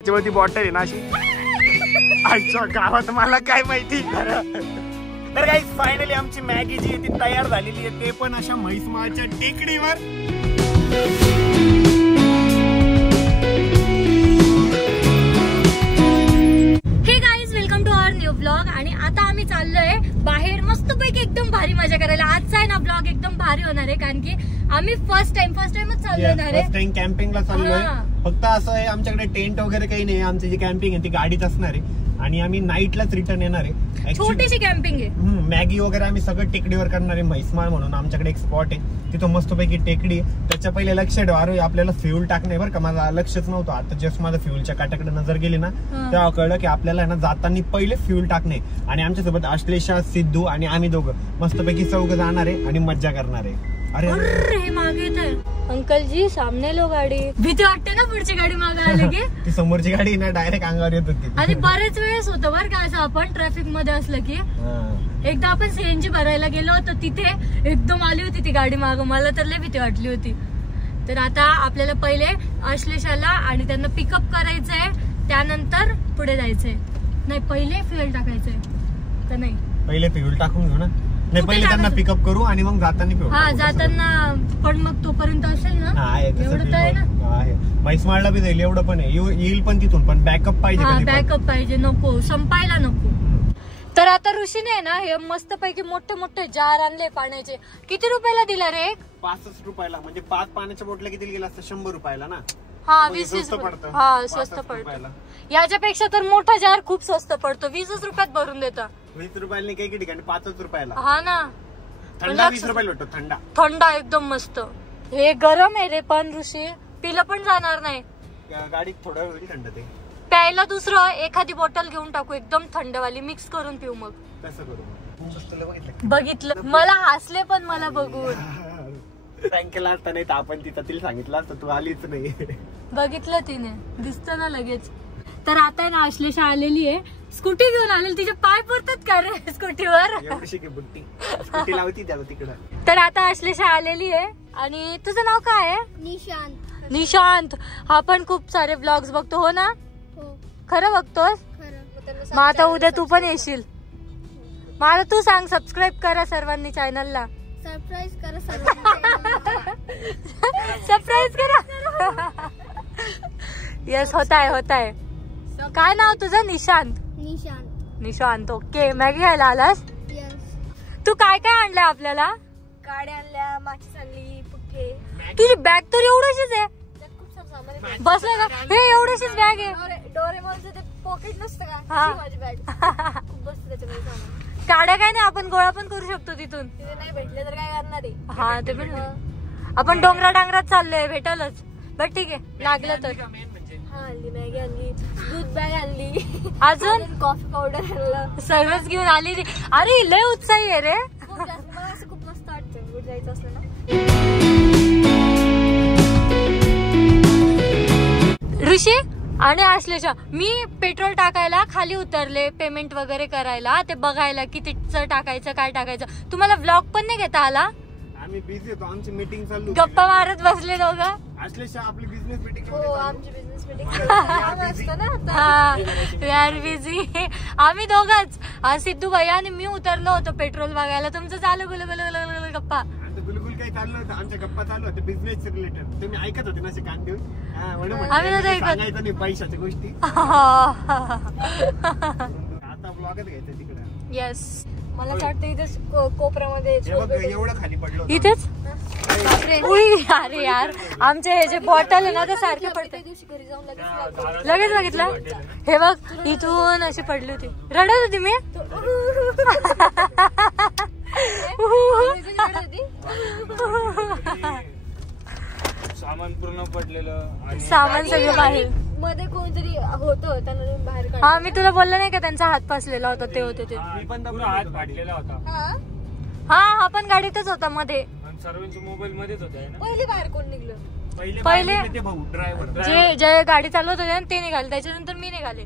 त्याच्यावरती बॉटल आहे ना अशी आईच्या गावात मला काय माहिती खरं. तर गाईस फायनली आमची मॅगी जी आहे ती तयार झालेली आहे, ते पण अशा म्हैसमाळच्या टेकडीवर. हे guys welcome to our new blog. आणि आता आम्ही चाललोय बाहेर मस्तपैकी एकदम भारी मजा करायला. आजचा आहे ना ब्लॉग एकदम भारी होणार आहे, कारण की आम्ही फर्स्ट टाइमच चाललोय ना रे. फर्स्ट टाइम कॅम्पिंगला चाललोय. फक्त असं आहे आमच्याकडे टेंट वगैरे काही नाही. आमची जी कॅम्पिंग आहे ती गाडीत असणार आहे आणि आम्ही नाईटलाच रिटर्न येणार आहे. छोटीशी कॅम्पिंग आहे. मॅगी वगैरे आम्ही सगळं टेकडीवर करणार आहे. म्हैसमाळ म्हणून आमच्याकडे एक स्पॉट आहे, तिथं मस्तपैकी टेकडी. त्याच्या पहिले लक्ष ठेवा आपल्याला फ्यूल टाकणे बरं का. मला लक्षच नव्हतं. आता जस्ट माझं फ्यूलच्या काट्याकडे नजर गेली ना तेव्हा कळलं की आपल्याला ना जाताना पहिले फ्यूल टाकणे. आणि आमच्यासोबत अश्लेषा, सिद्धू आणि आम्ही दोघं मस्तपैकी चौघ जाणार आहे आणि मज्जा करणार आहे. अरे हे मागे येतंय अंकल जी, सामने लो गाडी. भीती वाटते ना पुढची गाडी मागे आली की. ती समोरची गाडी ना डायरेक्ट अंगावर येत होती. आणि बरेच वेळेस होतं बरं का असं, आपण ट्रॅफिक मध्ये असलं की. एकदा आपण सीएनजी भरायला गेलो होतो, तिथे एकदम आली होती ती गाडी मागं. मला तर लय भीती वाटली होती. तर आता आपल्याला पहिले अश्लेषाला आणि त्यांना पिकअप करायचंय, त्यानंतर पुढे जायचंय. नाही पहिले फ्युएल टाकायचंय तर नाही, पहिले फ्युएल टाकून घेऊ ना. नाही पहिले त्यांना पिकअप करू आणि मग जाताना फ्युएल. हा जाताना पण मग तोपर्यंत असेल ना एवढं तर आहे ना. म्हैसमाळला बी जाईल एवढं पण आहे, येईल पण तिथून. पण बॅकअप पाहिजे. बॅकअप पाहिजे, नको संपायला नको. तर आता ऋषीने आहे ना हे मस्त पैकी मोठे मोठे जार आणले पाण्याचे. किती रुपयाला दिला रे? 65 रुपयाला. म्हणजे 5 पाण्याच्या बॉटल्या किती गेला असतं? 100 रुपयाला ना. हा 20 पडतं. हा स्वस्त पडतं. याच्यापेक्षा तर मोठा जार खूप स्वस्त पडतो. 20 रुपयात भरून देता. 20 रुपयाला काही ठिकाणी 5 रुपयाला. हा ना. थंडा 20 रुपयाला भेटतो. थंडा थंडा एकदम मस्त. हे गरम आहे रे पण ऋषी, पिलं पण जाणार नाही. गाडीत थोडा वेळ थंड. ते प्यायला दुसरं एखादी बॉटल घेऊन टाकू एकदम थंडवाली, मिक्स करून पिऊ. मग कसं करू? बघितलं मला हसले पण मला बघून. बँकेला असता नाही तर आपण तिला सांगितलं असतं, तू आलीच नाही. बघितलं तिने, दिसत ना लगेच. तर आता ना अश्लेषा आलेली आहे, स्कूटी घेऊन आलेली. तिचे पाय पुरतात का रे स्कूटीवर? स्कूटी लावती त्याला तिकडं. तर आता अश्लेषा आलेली आहे. आणि तुझं नाव काय आहे? निशांत. निशांत. हा पण खूप सारे ब्लॉग्स बघतो हो ना? खरं बघतोस? मग आता उद्या तू पण येशील. मला तू सांग, सबस्क्राईब करा सर्वांनी चॅनलला. सरप्राईज करा सर्वांना. सरप्राईज करा. यस होताय. काय नाव तुझं? निशांत. निशांत. ओके. मॅगी खायला आलास? तू काय काय आणलंय आपल्याला? गाड्या आणल्या, माचीस आणली, पुठे. तुझी बॅग तर एवढीशीच आहे. बसलं का? हे एवढीशीच बॅग आहे. डोरेमॉनचं ते पॉकेट नसतं का? माझी बॅग खूप बसते त्याच्यामध्ये. गाड्या काय नाही, आपण गोळा पण करू शकतो तिथून. तिथे नाही भेटले तर काय करणार आहे? हा ते पण. आपण डोंगरा डांगरात चाललोय, भेटलच. बट ठीक आहे, लागलं तर. आणली मॅगी, आणली दूध बॅग, आणली अजून कॉफी पावडर आणलं. सगळंच घेऊन आली. अरे लय उत्साही आहे रे. मला असं खूप मस्त वाटतं कुठे जायचं असलं ना. ऋषी आणि अश्लेषा, मी पेट्रोल टाकायला खाली उतरले, पेमेंट वगैरे करायला, ते बघायला कितीचं टाकायचं, काय टाकायचं. तुम्हाला व्लॉग पण नाही घेता आला? आम्ही बिझी होतो, आमची मीटिंग चालू. गप्पा मारत बसले दोघं. अश्लेषा आपली बिझनेस मीटिंग. हो आमची बिझनेस मीटिंग असतं ना. हा वी आर बिझी. आम्ही दोघंच, सिद्धू भैया आणि मी उतरलो होतो पेट्रोल बघायला. तुमचं चालू गुलगुल गप्पा. गुलगुल काही चाललं होतं, आमच्या गप्पा चालू होत्या बिझनेस रिलेटेड. तुम्ही ऐकत होते ना कान देऊन. आम्ही नाही पैशाच्या गोष्टी. आता ब्लॉगच घ्यायचं तिकडे. येस. मला वाटतं इथेच कोपऱ्यामध्ये एवढं खाली पडलो इथेच. अरे यार, आमचे हे जे बॉटल आहे ना ते सारखे पडते. घरी जाऊन लगेच लगेच बघितलं. हे बघ, इथून अशी पडली होती. रडत होती मी. सामान पूर्ण पडलेलं. सामान सगळं बाहेर. मध्ये कोणतरी होतं त्यांना बाहेर काढलं. हा मी तुला बोललं नाही का त्यांचा हात फसलेला होता, ते होते ते. मी पण हात फाटलेला होता. हा पण गाडीतच होता मध्ये. सर्वांचे मोबाईल मध्येच होते. पहिले बाहेर कोण निघलं? पहिले भाऊ ड्रायव्हर जे गाडी चालवत होते ते निघाले, त्याच्यानंतर मी निघाले.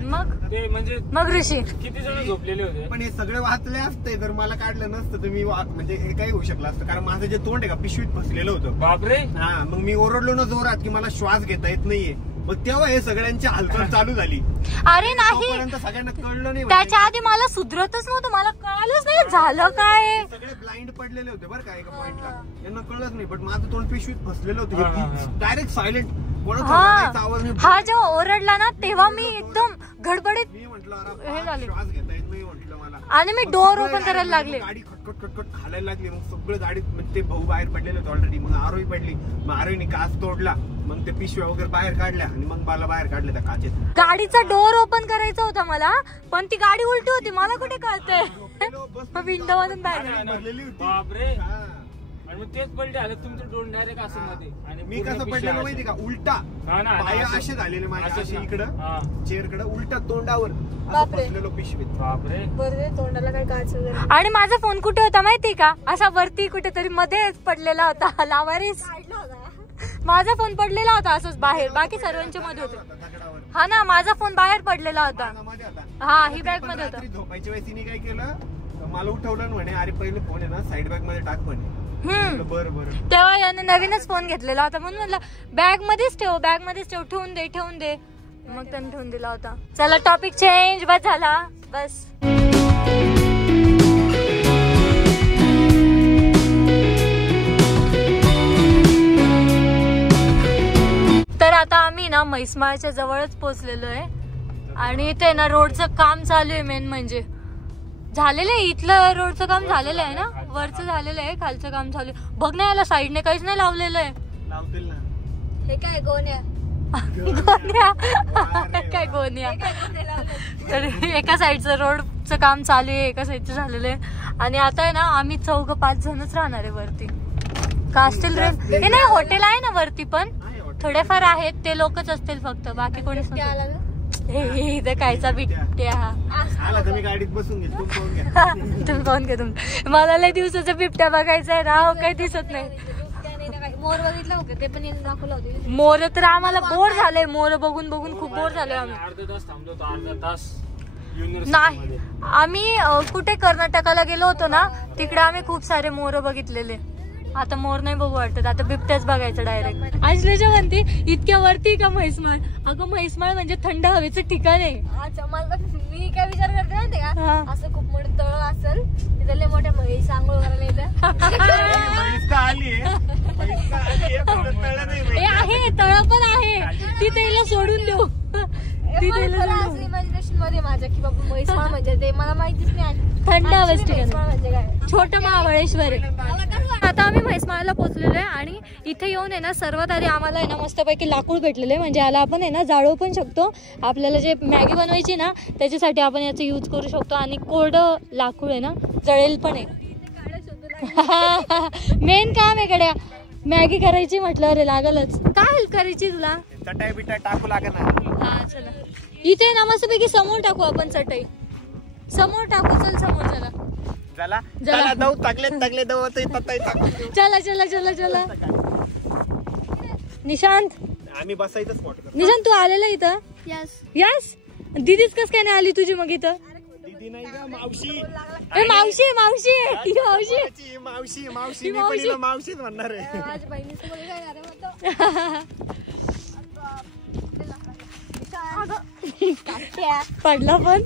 मग ते म्हणजे मग ऋषी किती जण झोपलेले होते. पण हे सगळे वाचले असते तर मला काढलं नसतं तर मी म्हणजे हे काही होऊ शकलं असतं. कारण माझं जे तोंड आहे का पिशवीत फसलेलं होतं. बापरे. हा मग मी ओरडलो ना जोरात की मला श्वास घेता येत नाहीये. मग तेव्हा हे सगळ्यांची हालचाल चालू झाली. अरे नाही, सगळ्यांना कळलं नाही. त्याच्या आधी मला सुधरतच नव्हतं, मला कळलंच नाही झालं काय. सगळे ब्लाइंड पडलेले होते बरं का एका पॉइंटला, यांना कळलंच नाही. बट माझं तोंड पिशवीत फसलेलं होतं, डायरेक्ट सायलेंट. हा जेव्हा ओरडला ना तेव्हा मी एकदम गडबडीत मी म्हटलं हे झाले श्वास घेता येत नाही म्हटलं मला, आणि मी डोअर ओपन करायला लागले. गाडी खटखट खटखट खालायला लागली. मग सगळं गाडीत ते भाऊ बाहेर पडलेले होते ऑलरेडी. मग आरोही पडली, मग आरोहीने काच तोडला, मग ते पिशव्या वगैरे बाहेर काढल्या आणि मग मला बाहेर काढले त्या काचेत. गाडीचा डोअर ओपन करायचा होता मला, पण ती गाडी उलटी होती, मला कुठे कळतंय. विंडो मधून बाहेर भरलेली होती. बापरे. आणि मग तेच पलटे आले तुमचं डोन डायरेक्ट असं मध्ये. आणि मी कसं पडलेलं माहिती का, उलटा पाय असे झालेले माझ्या असे इकडं चेअरकडे उलटा तोंडावर बसलेलो पिशवीत. बापरे. बरं तोंडाला काय काच वगैरे. आणि माझा फोन कुठे होता माहिती का, असा वरती कुठेतरी मध्येच पडलेला होता लावारीस. माझा फोन पडलेला होता असंच बाहेर, बाकी सर्वांच्या मध्ये होते. हा ना, माझा फोन बाहेर पडलेला होता. हा, ही बॅग मध्ये होता. झोपायच्या वेळेस तिने काय केलं, मला उठवलं म्हणे अरे पहिले फोन आहे ना साईड बॅग मध्ये टाक म्हणे. बरं. तेव्हा याने नवीनच फोन घेतलेला होता, म्हणून म्हटलं बॅग मध्येच ठेव, बॅग मध्येच ठेव, ठेवून दे. मग त्याने ठेवून दिला होता. चला टॉपिक चेंज, बस झाला बस. तर आता आम्ही ना म्हैसमाळच्या जवळच पोहोचलेलो आहे, आणि इथे ना रोडचं काम चालू आहे. मेन म्हणजे झालेलं आहे, इथलं रोडचं काम झालेलं आहे ना, वरचं झालेलं आहे, खालचं काम चालू आहे. बघ ना, याला साईडने काहीच नाही लावलेलं आहे. लावतील ना. हे काय गोण्या काय गोण्या. तर एका साईडचं रोडचं काम चालू आहे, एका साईडचं झालेलं आहे. आणि आता आहे ना आम्ही 4-5 जणच राहणार आहे वरती. का असतील रे, हे नाही हॉटेल आहे ना वरती, पण थोडेफार आहेत, ते लोकच असतील फक्त, बाकी कोणीच नाही. हे कायचा बिबट्या आला तर मी गाडीत बसून घेतो. तुम्ही पाहून घ्या. तुम्ही मला लय दिवसाचा बिबट्या बघायचा आहे राव, काही दिसत नाही. मोर बघितलं होतं, ते पण दाखवलं होतं. मोर तर आम्हाला बोर झालंय, मोर बघून खूप बोर झालोय आम्ही. अर्धा तास थांबलो होतो, अर्धा तास. नाही, आम्ही कुठे कर्नाटकाला गेलो होतो ना, तिकडे आम्ही खूप सारे मोर बघितलेले. आता मोर नाही बघू वाटत, आता बिबट्याच बघायचं डायरेक्ट. आजलेच्या म्हणते इतक्या वरती का म्हैसमाळ. अगं म्हैसमाळ म्हणजे थंड हवेचं ठिकाण आहे. अच्छा, मला मी काय विचार करते माहिती का, असं खूप मोठं तळ असेल, तिथले मोठ्या म्हैस आंघोळ करायला येतं. आहे, तळ पण आहे, तिथे हिला सोडून देऊ. इमॅजिनेशन मध्ये माझ्या की बाबा म्हैसमाळ म्हणजे ते मला माहितीच नाही. थंड हवेचं ठिकाण म्हणजे काय, छोटं महाबळेश्वर आहे. आता आम्ही म्हैसमाळला पोहोचलेलो आहे, आणि इथे येऊन आहे ना सर्वात आधी आम्हाला आहे ना मस्तपैकी लाकूड भेटलेलं आहे. म्हणजे याला आपण आहे ना जाळू पण शकतो. आपल्याला जे मॅगी बनवायची ना त्याच्यासाठी आपण याचा यूज करू शकतो. आणि कोरडं लाकूड आहे ना, जळेल पण आहे. मेन काम आहे कडे, मॅगी करायची म्हटलं अरे लागलच. काय हेल्प करायची तुला? चटाई बिटाई टाकू लागेल ना. हा चला, इथे ना मस्तपैकी समोर टाकू आपण चटई. समोर टाकू, चल समोर. चला जाऊ टाकले चला. निशांत, आम्ही बसायचं स्पॉट. निशांत तू आलेला इथं? यस. दीदीच कस काय नाही आली तुझी मग इथं? दीदी नाही का, मावशी. मावशीच म्हणणार आहे. माझ्या बहिणीसमोर काय अरे पडला पण.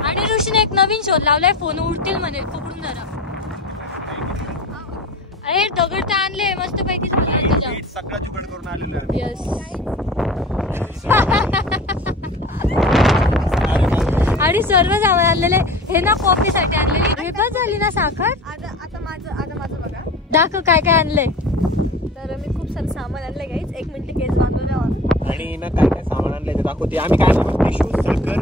आणि ऋषीने एक नवीन शोध लावलाय, फोन उडतील म्हणे, पकडून जरा. अरे दगड तर आणले मस्त पैकी, सगळं जुगाड करून आलेलो आहे. यस. आणि सर्व सामान आणलेले हे ना कॉफी साठी आणलेली. हे पण झाली ना साखर. आता माझं बघा, दाखव काय काय आणलंय. तर मी खूप सारं सामान आणलंय गाईज. 1 मिनिट केस बांधून द्यावा. आणि ना काय काय सामान आणलंय ते दाखवते. आम्ही काय टिश्यू, साखर,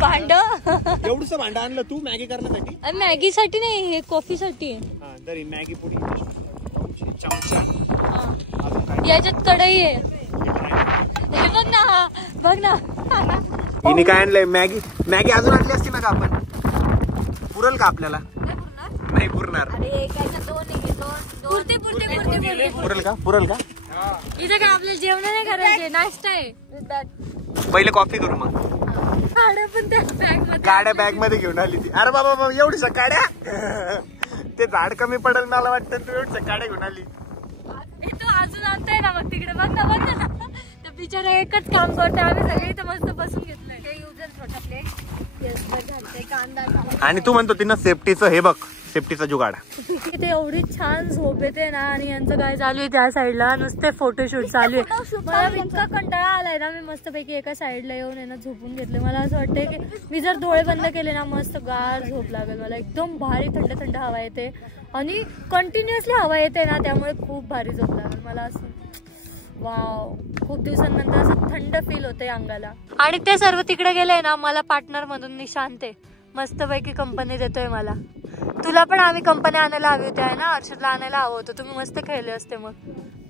भांड. एवढंच भांड आणलं तू मॅगी करण्यासाठी? मॅगी साठी नाही, हे कॉफी साठी आहे. तरी मॅगी पुडी, चमचा, याच्यात कढई आहे. हे बघ ना. हिने काय आणलंय? मॅगी अजून आणली असती ना का आपण? पुरल का आपल्याला? नाही पुरणार. पुरल का? इथं काय आपल्याला जेवण नाही करायचे, नाश्ता आहे. पहिले कॉफी करू मग. गाड्या बॅग मध्ये घेऊन आली ती. अरे बाबा एवढीशा गाड्या, ते झाड कमी पडेल मला वाटतं. तू एवढ्या गाड्या घेऊन आली. तू अजून आणताय ना, मग तिकडे बघ ना. बिचारा एकच काम करतोय, आम्ही सगळे इथं मस्त बसून घेतलंय. ते युजर छोटा प्लेट घालते कांदा. आणि तू म्हणतो तिनं सेफ्टीचं हे बघ, सेफ्टीचा जुगाड. इथे एवढी छान झोप येते ना. आणि यांचं काय चालू आहे त्या साईडला नुसते फोटोशूट चालू आहे. मला इतका कंटाळा आलाय ना, मी मस्तपैकी एका साईडला येऊन आहे ना झोपून घेतले. मला असं वाटतंय की मी जर डोळे बंद केले ना मस्त गार झोप लागेल मला. एकदम भारी थंड थंड हवा येते आणि कंटिन्युअसली हवा येते ना, त्यामुळे खूप भारी झोप लागेल मला. असं वाव, खूप दिवसांनंतर असं थंड फील होते अंगाला. आणि ते सर्व तिकडे गेले ना, मला पार्टनर म्हणून निशांत आहे, मस्तपैकी कंपनी देतोय मला. तुला पण आम्ही कंपनी आणायला हवी होती आहे ना, हर्षदला आणायला हवं होतं, तुम्ही मस्त खेळले असते मग.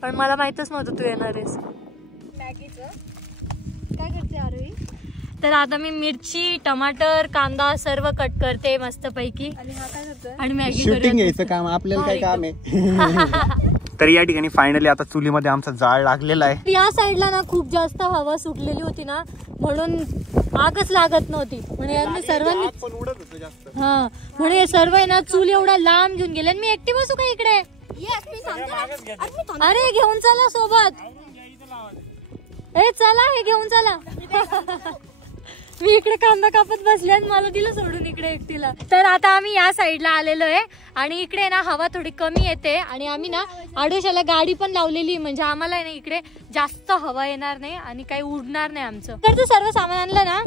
पण मला माहितच नव्हतं तू येणार आहेस. मॅगीचं काय करते आरोही? तर आता मी मिरची, टमाटर, कांदा सर्व कट करते मस्तपैकी. आणि हा काय करतोय? आणि मॅगी शूटिंग घ्यायचं काम आपल्याला काय काम आहे. तर या ठिकाणी फायनली आता चुलीमध्ये आमचा जाळ लागलेला आहे. या साईडला ना खूप जास्त हवा सुटलेली होती ना, म्हणून आगच लागत नव्हती. म्हणजे यांनी सर्वांनी हा म्हणे सर्व आहे ना चूल एवढा लांब घेऊन गेले. मी एकटी बसू का इकडे? अरे घेऊन चला सोबत. ए चला, हे घेऊन चला. मी इकडे कांदा कापत बसले आणि मला दिलं सोडून इकडे एकटीला. तर आता आम्ही या साईडला आलेलो आहे आणि इकडे ना हवा थोडी कमी येते आणि आम्ही ना आडोशाला गाडी पण लावलेली, म्हणजे आम्हाला ना इकडे जास्त हवा येणार नाही आणि काही उडणार नाही आमचं. तर तू सर्व सामान आणलं ना?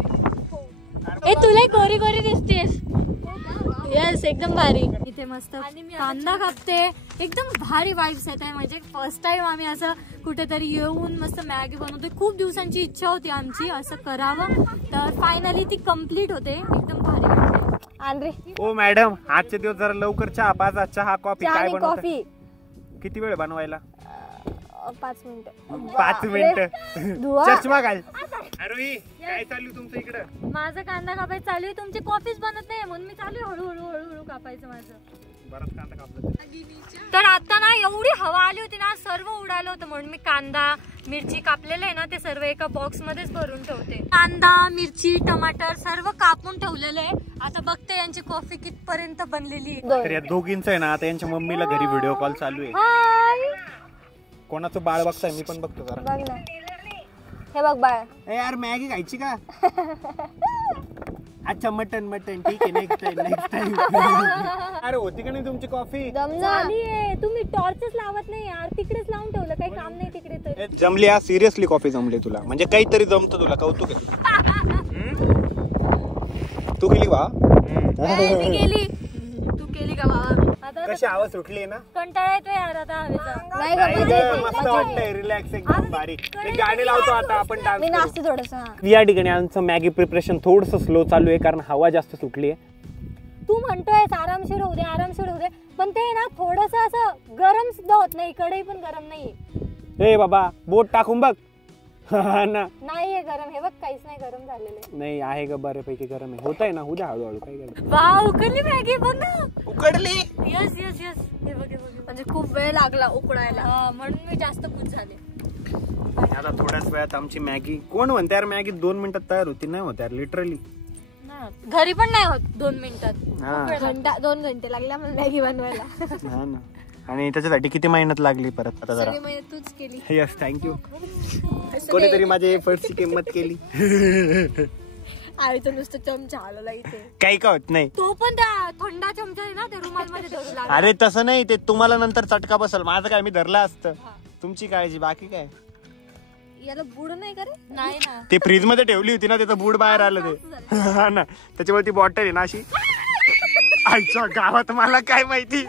ए तुला गोरी गोरी दिसतेस. येस, एकदम भारी. इथे मस्त कांदा कापते, एकदम भारी वाईब्स येत आहे. म्हणजे फर्स्ट टाइम आम्ही असं कुठेतरी येऊन मस्त मॅगी बनवतोय. खूप दिवसांची इच्छा होती आमची असं करावं, तर फायनली ती कम्प्लीट होते. एकदम भारी. आंद्रे ओ मॅडम, आजचे दिवस जरा लवकर चहा पाच. चहा कॉफी काय बनवता? कॉफी किती वेळ बनवायला? 5 मिनिटं. 5 मिनिटं. धुवा. चष्मा घाल. अरे काय चालू तुमचं इकडं? माझं कांदा कापायचं चालू आहे, तुमची कॉफीच बनत नाही म्हणून मी चालू आहे हळूहळू हळूहळू कापायचं माझं. बराच कांदा कापला. तर आता ना एवढी हवा आली होती ना, सर्व उडालं होतं म्हणून मी कांदा मिरची कापलेलं आहे ना ते सर्व एका बॉक्स मध्येच भरून ठेवते. कांदा, मिरची, टमाटर सर्व कापून ठेवलेलं आहे. आता बघते यांची कॉफी कितपर्यंत बनलेली आहे. तर या दोघींचं आहे ना आता यांच्या मम्मीला घरी व्हिडिओ कॉल चालू आहे. हाय. कोणाचं बाळ बघताय? मी पण बघतो जरा. बघ ना, हे बघ बाळ. ए यार मॅगी खायची का? अच्छा मटन मटन ठीक आहे, नेक्स्ट टाइम. अरे होती का नाही तुमची कॉफी? झालीये. तुम्ही टॉर्चच लावत नाही यार, तिकडेच लावून ठेवलं, काही काम नाही तिकडे. तर जमली हा, सिरियसली कॉफी जमली तुला, म्हणजे काहीतरी जमतं तुला. कौतुक आहे. तू केली वा? केली. तू केली का बाबा? आता कशी आवाज सुटली ना? कंटाळा येतोय यार आता हवेचा. नाही गं, मजा येते, मस्त मजा वाटतंय, येते. रिलॅक्स एकदम भारी. एक गाणी लावतो आता आपण डान्स. मी नाचते थोडस. या ठिकाणी आमचं मॅगी प्रिपरेशन थोडस स्लो चालू आहे कारण हवा जास्त सुटली आहे. तू म्हणतोय आरामशीर होऊ दे, आरामशीर होऊ दे, पण ते ना थोडस असं गरम सुद्धा होत नाही. कढई पण गरम नाहीये. ए बाबा बोट टाकून बघ. ना नाहीये गरम, हे बघ काहीच नाही गरम झालेलं. नाही आहे ग, बऱ्यापैकी गरम आहे. होत आहे ना, उद्या हळूहळू काय करत. वाव, उकडली मॅगी बघ ना. उकडली. Yes yes yes. हे बघ हे बघ. म्हणजे खूप वेळ लागला उकडायला. म्हणून मी जास्त खुश झाले. आता थोड्याच वेळात आमची मॅगी, कोण म्हणते यार मॅगी 2 मिनिटात तयार होती? नाही होत यार, लिटरली. घरी पण नाही होत 2 मिनिटात. 2 घंटे लागले आम्हाला मॅगी बनवायला. हा ना. आणि त्याच्यासाठी किती मेहनत लागली परत आता जरा. सगळी मेहनत तूच केली. Yes, thank you. कोणीतरी माझ्या एफर्टची किंमत केली. आईचं नुसतं चमचा हलवला इथे. काही का होत नाही. तो पण त्या थंडा चमचा आहे ना त्या रुमाल मध्ये धरू लागला. अरे तसं नाही, ते तुम्हाला नंतर चटका बसल. माझं काय, मी धरला असतं. तुमची काळजी, बाकी काय. याला बुड नाही करे. नाही ना, ते फ्रीज मध्ये ठेवली होती ना, त्याचं बूड बाहेर आलं ते. हा ना, त्याच्यावर ती बॉटल आहे ना अशी. आईच्या गावात मला काय माहिती.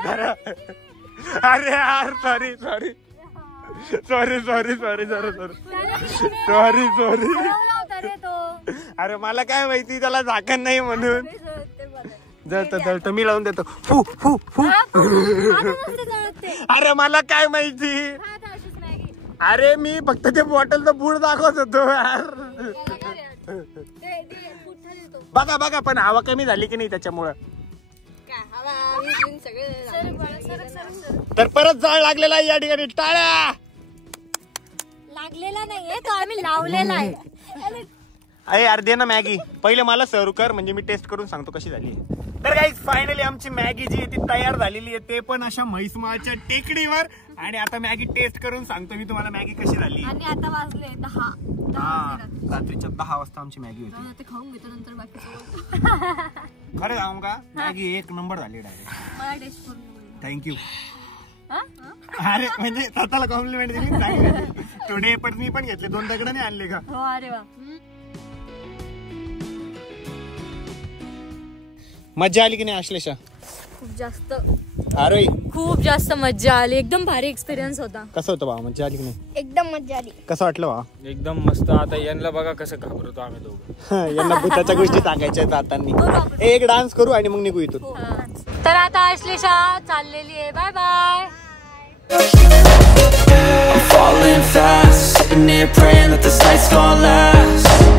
अरे यार, sorry sorry sorry sorry sorry sorry sorry sorry. अरे मला काय माहिती, त्याला झाकण नाही म्हणून. जळत मी लावून देतो. फू फू फू. अरे मला काय माहिती. अरे मी फक्त ते बॉटलचं बूड दाखवत होतो यार. बघा बघा, पण हवा कमी झाली की नाही त्याच्यामुळं. तर परत जाळ लागलेला आहे या ठिकाणी. टाळ्या. लागलेला नाहीये तो, आम्ही लावलेला आहे. अरे यार दे ना मॅगी. पहिले मला सर्व कर, म्हणजे मी टेस्ट करून सांगतो कशी झाली. तर गाईज फायनली आमची मॅगी जी आहे ती तयार झालेली आहे, ते पण अशा म्हैसमाळच्या टेकडीवर. आणि आता मॅगी टेस्ट करून सांगतो मी तुम्हाला मॅगी कशी झाली. आणि आता वाजले 10 रात्रीच्या 10 वाजता आमची मॅगी होती. ते खाऊन घेतो नंतर बाकी खरं सांगू का, मॅगी एक नंबर झाली डायरेक्ट. मला टेस्ट करून थँक्यू. अरे म्हणजे स्वतःला कॉम्प्लिमेंट दिली चांगली. टुडे पण मी पण घेतले 2 दगडाने आणले का. हो. अरे वा. मज्जा आली की नाही आश्लेषा? खूप जास्त. अरे खूप जास्त मज्जा आली, एकदम भारी एक्सपिरियन्स होता. कसं होतं बा, मज्जा आली की नाही? एकदम मज्जा आली. कसं वाटलं बा? एकदम मस्त. आता यांना बघा कसं घाबरतो आम्ही दोघं. यांना भूताच्या गोष्टी सांगायच्या आहेत आता. एक डान्स करू आणि मग निघू इथून. तर आता आश्लेषा चाललेली आहे. Bye bye. I'm falling fast, sitting here praying that this night's gonna last.